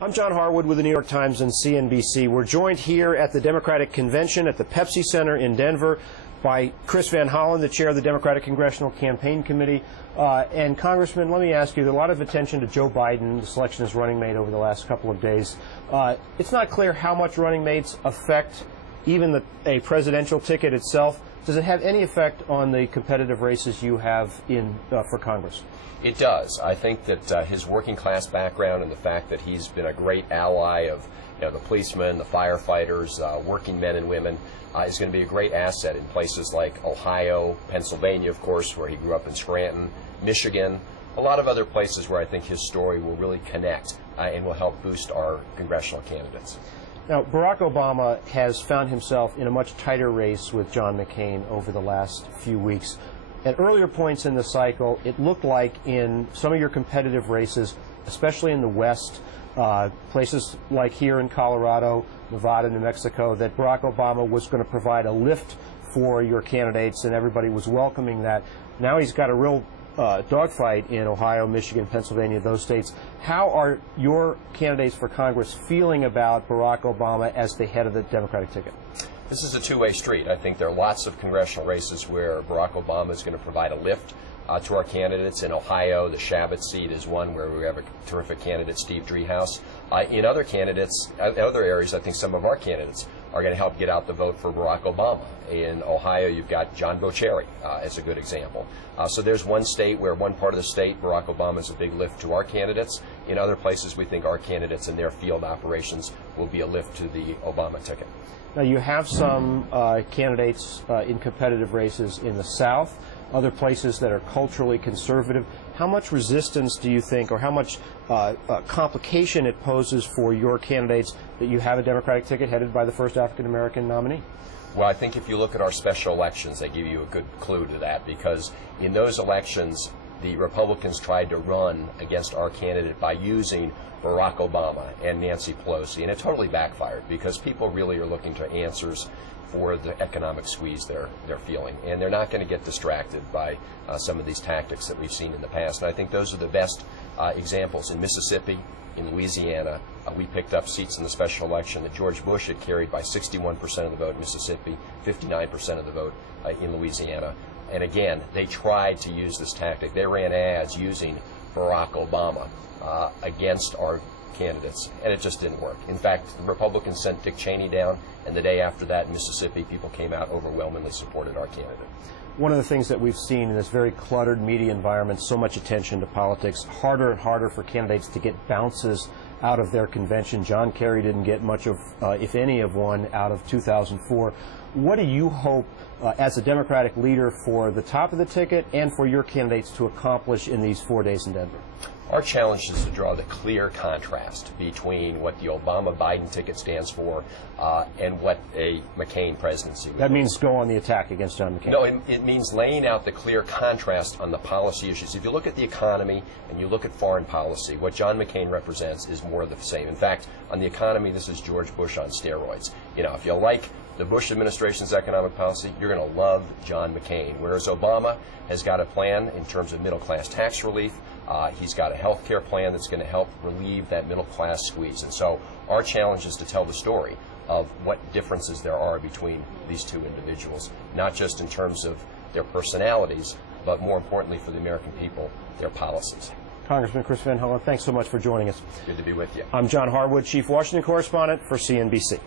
I'm John Harwood with the New York Times and CNBC. We're joined here at the Democratic Convention at the Pepsi Center in Denver by Chris Van Hollen, the chair of the Democratic Congressional Campaign Committee. And Congressman, let me ask you, there's a lot of attention to Joe Biden, the selection as running mate over the last couple of days. It's not clear how much running mates affect even a presidential ticket itself. Does it have any effect on the competitive races you have for Congress? It does. I think that his working class background and the fact that he's been a great ally of the policemen, the firefighters, working men and women is going to be a great asset in places like Ohio, Pennsylvania, of course, where he grew up in Scranton, Michigan, a lot of other places where I think his story will really connect and will help boost our congressional candidates. Now, Barack Obama has found himself in a much tighter race with John McCain over the last few weeks. At earlier points in the cycle, it looked like in some of your competitive races, especially in the West, places like here in Colorado, Nevada, New Mexico, that Barack Obama was going to provide a lift for your candidates, and everybody was welcoming that. Now he's got a real dogfight in Ohio, Michigan, Pennsylvania, those states. How are your candidates for Congress feeling about Barack Obama as the head of the Democratic ticket? This is a two-way street. I think there are lots of congressional races where Barack Obama is going to provide a lift to our candidates. In Ohio, the Shabbat seat is one where we have a terrific candidate, Steve Driehaus. In other areas, I think some of our candidates are going to help get out the vote for Barack Obama. In Ohio, you've got John Bocheri as a good example. So there's one state where one part of the state, Barack Obama is a big lift to our candidates. In other places, we think our candidates and their field operations will be a lift to the Obama ticket. Now, you have some candidates in competitive races in the South, other places that are culturally conservative. How much resistance do you think, or how much complication it poses for your candidates that you have a Democratic ticket headed by the first African-American nominee? Well, I think if you look at our special elections, they give you a good clue to that, because in those elections, the Republicans tried to run against our candidate by using Barack Obama and Nancy Pelosi, and it totally backfired because people really are looking to answers for the economic squeeze they're feeling, and they're not going to get distracted by some of these tactics that we've seen in the past. And I think those are the best examples. In Mississippi, in Louisiana, we picked up seats in the special election that George Bush had carried by 61% of the vote in Mississippi, 59% of the vote in Louisiana. And again, they tried to use this tactic. They ran ads using Barack Obama against our candidates, and it just didn't work. In fact, the Republicans sent Dick Cheney down, and the day after that in Mississippi, people came out overwhelmingly supported our candidate. One of the things that we've seen in this very cluttered media environment, so much attention to politics, harder and harder for candidates to get bounces out of their convention. John Kerry didn't get much of, if any of one, out of 2004. What do you hope as a Democratic leader for the top of the ticket and for your candidates to accomplish in these 4 days in Denver? Our challenge is to draw the clear contrast between what the Obama-Biden ticket stands for and what a McCain presidency would That be. means go on the attack against John McCain. No, it means laying out the clear contrast on the policy issues. If you look at the economy and you look at foreign policy, what John McCain represents is more of the same. In fact, on the economy, this is George Bush on steroids. If you like the Bush administration's economic policy, you're going to love John McCain. Whereas Obama has got a plan in terms of middle-class tax relief. He's got a health care plan that's going to help relieve that middle-class squeeze. And so our challenge is to tell the story of what differences there are between these two individuals, not just in terms of their personalities, but more importantly for the American people, their policies. Congressman Chris Van Hollen, thanks so much for joining us. Good to be with you. I'm John Harwood, Chief Washington Correspondent for CNBC.